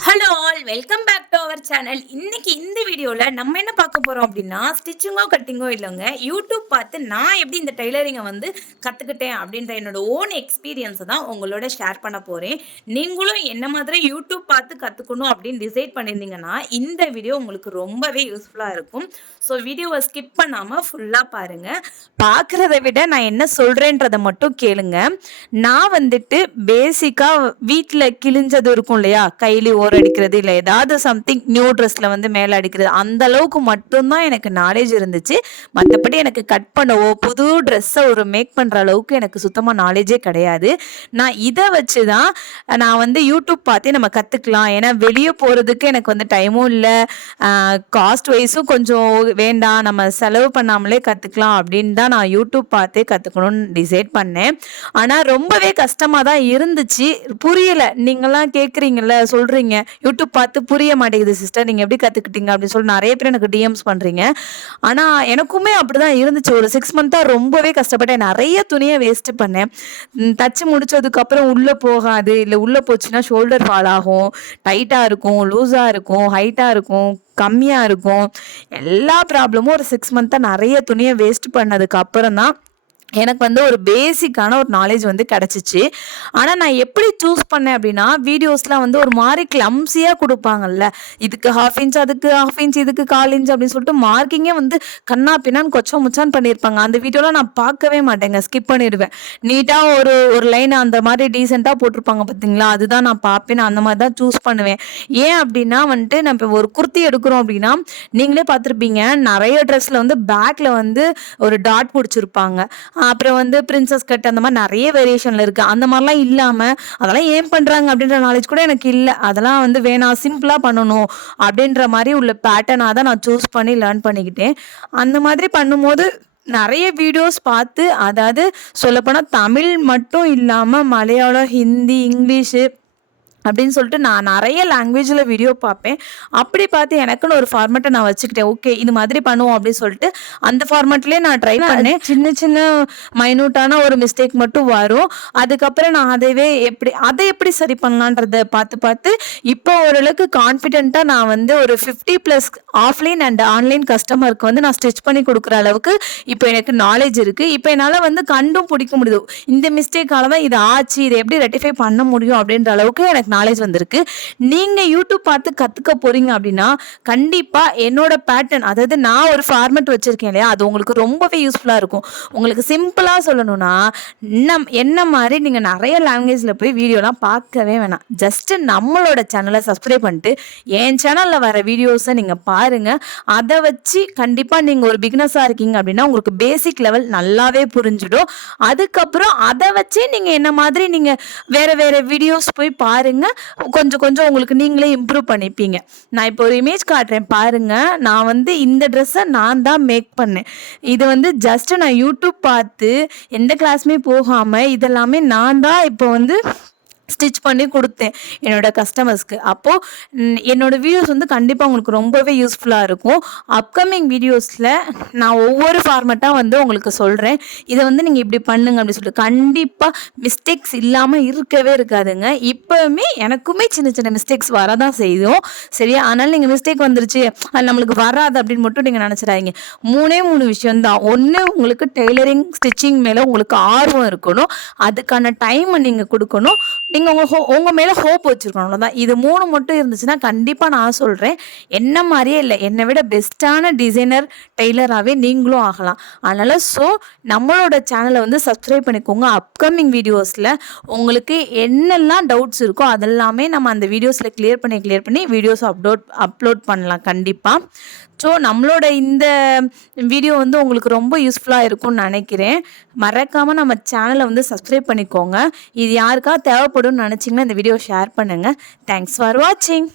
Hello all welcome back to our channel. இன்னைக்கு இந்த வீடியோவில் நம்ம என்ன பார்க்க போகிறோம் அப்படின்னா, ஸ்டிச்சிங்கோ கட்டிங்கோ இல்லைங்க, யூடியூப் பார்த்து நான் எப்படி இந்த டெய்லரிங்கை வந்து கற்றுக்கிட்டேன் அப்படின்ற என்னோட ஓன் எக்ஸ்பீரியன்ஸை தான் உங்களோட ஷேர் பண்ண போகிறேன். நீங்களும் என்ன மாதிரி யூடியூப் பார்த்து கற்றுக்கணும் அப்படின்னு டிசைட் பண்ணியிருந்தீங்கன்னா இந்த வீடியோ உங்களுக்கு ரொம்பவே யூஸ்ஃபுல்லாக இருக்கும். ஸோ வீடியோவை ஸ்கிப் பண்ணாமல் ஃபுல்லாக பாருங்கள். பார்க்குறத விட நான் என்ன சொல்கிறேன்றதை மட்டும் கேளுங்க. நான் வந்துட்டு பேசிக்காக வீட்டில் கிழிஞ்சது இருக்கும் இல்லையா, கையில ஓர் அடிக்கிறது இல்லை ஏதாவது சம்திங் நியூ ட்ரெஸ்ஸில் வந்து மேலே அடிக்கிறது, அந்த அளவுக்கு மட்டும்தான் எனக்கு நாலேஜ் இருந்துச்சு. மற்றபடி எனக்கு கட் பண்ணவோ புது ட்ரெஸ்ஸை ஒரு மேக் பண்ணுற அளவுக்கு எனக்கு சுத்தமாக நாலேஜே கிடையாது. நான் இதை வச்சு தான் நான் வந்து யூடியூப் பார்த்தே நம்ம கற்றுக்கலாம். ஏன்னா வெளியே போகிறதுக்கு எனக்கு வந்து டைமும் இல்லை, காஸ்ட் வைஸும் கொஞ்சம் வேண்டாம், நம்ம செலவு பண்ணாமலே கற்றுக்கலாம் அப்படின்னு தான் நான் யூடியூப் பார்த்தே கற்றுக்கணும்னு டிசைட் பண்ணேன். ஆனால் ரொம்பவே கஷ்டமாக தான் இருந்துச்சு. புரியலை. நீங்களாம் கேட்குறீங்கல்ல, சொல்கிறீங்க யூடியூப் பார்த்து புரிய மாட்டேங்குது சிஸ்டர், நீங்கள் எப்படி கற்றுக்கிட்டீங்க அப்படின்னு சொல்லி நிறைய பேர் எனக்கு டிஎம்ஸ் பண்ணுறீங்க. ஆனால் எனக்குமே அப்படி தான் இருந்துச்சு. ஒரு 6 மந்த்தாக ரொம்பவே கஷ்டப்பட்டேன். நிறைய துணியை வேஸ்ட்டு பண்ணேன். தச்சு முடிச்சதுக்கப்புறம் உள்ளே போகாது, இல்லை உள்ளே போச்சுன்னா ஷோல்டர் ஃபால் ஆகும், டைட்டாக இருக்கும், லூஸாக இருக்கும், ஹைட்டாக இருக்கும், கம்மியாக இருக்கும். எல்லா ப்ராப்ளமும் ஒரு 6 மந்த்தாக நிறைய துணியை வேஸ்ட் பண்ணதுக்கு அப்புறம் தான் எனக்கு வந்து ஒரு பேசிக்கான ஒரு நாலேஜ் வந்து கிடச்சிச்சு. ஆனால் நான் எப்படி சூஸ் பண்ணேன் அப்படின்னா, வீடியோஸ்லாம் வந்து ஒரு மாதிரி கிளம்ஸியாக கொடுப்பாங்கல்ல, இதுக்கு 1/2 இன்ச், அதுக்கு 1/2 இன்ச், இதுக்கு 1/4 இன்ச் அப்படின்னு சொல்லிட்டு மார்க்கிங்கே வந்து கண்ணா பின்னான்னு கொச்ச முச்சான்னு பண்ணியிருப்பாங்க. அந்த வீடியோலாம் நான் பார்க்கவே மாட்டேங்க, ஸ்கிப் பண்ணிடுவேன். நீட்டாக ஒரு லைன் அந்த மாதிரி டீசெண்டாக போட்டிருப்பாங்க பார்த்தீங்களா, அதுதான் நான் பார்ப்பேன். நான் அந்த மாதிரி தான் சூஸ் பண்ணுவேன். ஏன் அப்படின்னா வந்துட்டு நம்ம இப்போ ஒரு குர்த்தி எடுக்கிறோம் அப்படின்னா, நீங்களே பார்த்துருப்பீங்க, நிறைய ட்ரெஸ்ஸில் வந்து பேக்கில் வந்து ஒரு டாட் பிடிச்சிருப்பாங்க. அப்புறம் வந்து பிரின்சஸ் கட் அந்த மாதிரி நிறைய வேரியேஷனில் இருக்குது. அந்த மாதிரிலாம் இல்லாமல் அதெல்லாம் ஏன் பண்ணுறாங்க அப்படின்ற நாலேஜ் கூட எனக்கு இல்லை. அதெல்லாம் வந்து வேணாம், சிம்பிளாக பண்ணணும் அப்படின்ற மாதிரி உள்ள பேட்டர்னாக தான் நான் சூஸ் பண்ணி லேர்ன் பண்ணிக்கிட்டேன். அந்த மாதிரி பண்ணும்போது நிறைய வீடியோஸ் பார்த்து, அதாவது சொல்லப்போனால் தமிழ் மட்டும் இல்லாமல் மலையாளம், ஹிந்தி, இங்கிலீஷு அப்படின்னு சொல்லிட்டு நான் நிறைய லாங்குவேஜில் வீடியோ பார்ப்பேன். அப்படி பார்த்து எனக்குன்னு ஒரு ஃபார்மேட்டை நான் வச்சுக்கிட்டேன். ஓகே, இது மாதிரி பண்ணுவோம் அப்படின்னு சொல்லிட்டு அந்த ஃபார்மேட்லேயே நான் ட்ரை பண்ணேன். சின்ன சின்ன மைனூட்டான ஒரு மிஸ்டேக் மட்டும் வரும். அதுக்கப்புறம் நான் அதை எப்படி சரி பண்ணலான்றதை பார்த்து பார்த்து இப்போ ஓரளவுக்கு கான்ஃபிடென்ட்டாக நான் வந்து ஒரு 50+ ஆஃப்லைன் அண்ட் ஆன்லைன் கஸ்டமருக்கு வந்து நான் ஸ்டிச் பண்ணி கொடுக்குற அளவுக்கு இப்போ எனக்கு நாலேஜ் இருக்குது. இப்போ என்னால் வந்து கண்டும் பிடிக்க முடியுது. இந்த மிஸ்டேக்கால தான் இது ஆச்சு, இதை எப்படி ரெட்டிஃபை பண்ண முடியும் அப்படின்ற அளவுக்கு எனக்கு நாலேஜ் வந்திருக்கு. நீங்கள் யூடியூப் பார்த்து கற்றுக்க போகிறீங்க அப்படின்னா கண்டிப்பாக என்னோட பேட்டர்ன், அதாவது நான் ஒரு ஃபார்மேட் வச்சுருக்கேன் இல்லையா, அது உங்களுக்கு ரொம்பவே யூஸ்ஃபுல்லாக இருக்கும். உங்களுக்கு சிம்பிளாக சொல்லணும்னா, என்ன மாதிரி நீங்கள் நிறைய லாங்குவேஜில் போய் வீடியோலாம் பார்க்கவே வேணாம். ஜஸ்ட்டு நம்மளோட சேனலை சப்ஸ்கிரைப் பண்ணிட்டு என் சேனலில் வர வீடியோஸை நீங்கள் பாருங்கள். அதை வச்சு கண்டிப்பாக நீங்கள் ஒரு பிகினஸாக இருக்கீங்க அப்படின்னா உங்களுக்கு பேசிக் லெவல் நல்லாவே புரிஞ்சிடும். அதுக்கப்புறம் அதை வச்சு நீங்கள் என்ன மாதிரி நீங்கள் வேறு வீடியோஸ் போய் பாருங்கள். கொஞ்சம் கொஞ்சம் உங்களுக்கு நீங்களே இம்ப்ரூவ் பண்ணிப்பீங்க. நான் இப்போ ஒரு இமேஜ் காட்டுறேன் பாருங்க. நான் வந்து இந்த ட்ரெஸ்ஸை நான் தான் மேக் பண்ணேன். இது வந்து ஜஸ்ட் நான் யூடியூப் பார்த்து எந்த கிளாஸுமே போகாமல் இதெல்லாமே நான் தான் இப்போ வந்து ஸ்டிச் பண்ணி கொடுத்தேன் என்னோட கஸ்டமர்ஸ்க்கு. அப்போது என்னோட வீடியோஸ் வந்து கண்டிப்பாக உங்களுக்கு ரொம்பவே யூஸ்ஃபுல்லாக இருக்கும். அப்கமிங் வீடியோஸில் நான் ஒவ்வொரு ஃபார்மேட்டாக வந்து உங்களுக்கு சொல்கிறேன். இதை வந்து நீங்கள் இப்படி பண்ணுங்க அப்படின்னு சொல்லிட்டு கண்டிப்பாக மிஸ்டேக்ஸ் இல்லாமல் இருக்கவே இருக்காதுங்க. இப்போவுமே எனக்குமே சின்ன சின்ன மிஸ்டேக்ஸ் வரதான் செய்யும், சரியா? அதனால் நீங்கள் மிஸ்டேக் வந்துருச்சு அது நம்மளுக்கு வராது அப்படின்னு மட்டும் நீங்கள் நினச்சிடாதீங்க. 3 விஷயம்தான். ஒன்று, உங்களுக்கு டெய்லரிங் ஸ்டிச்சிங் மேலே உங்களுக்கு ஆர்வம் இருக்கணும், அதுக்கான டைமை நீங்கள் கொடுக்கணும், நீங்கள் உங்கள் மேலே ஹோப் வச்சுருக்கணும், அவ்வளோதான். இது 3 மட்டும் இருந்துச்சுன்னா கண்டிப்பாக நான் சொல்கிறேன், என்ன மாதிரியே இல்லை, என்னை விட பெஸ்ட்டான டிசைனர் டெய்லராகவே நீங்களும் ஆகலாம். அதனால் நம்மளோட சேனலை வந்து சப்ஸ்கிரைப் பண்ணிக்கோங்க. அப்கமிங் வீடியோஸில் உங்களுக்கு என்னெல்லாம் டவுட்ஸ் இருக்கோ அதெல்லாமே நம்ம அந்த வீடியோஸில் கிளியர் பண்ணி வீடியோஸ் அப்லோட் பண்ணலாம் கண்டிப்பாக. நம்மளோட இந்த வீடியோ வந்து உங்களுக்கு ரொம்ப யூஸ்ஃபுல்லாக இருக்கும்னு நினைக்கிறேன். மறக்காமல் நம்ம சேனலை வந்து சப்ஸ்கிரைப் பண்ணிக்கோங்க. இது யாருக்கா தேவைப்படும்னு நினச்சிங்கன்னா இந்த வீடியோ ஷேர் பண்ணுங்கள். தேங்க்ஸ் ஃபார் வாட்சிங்.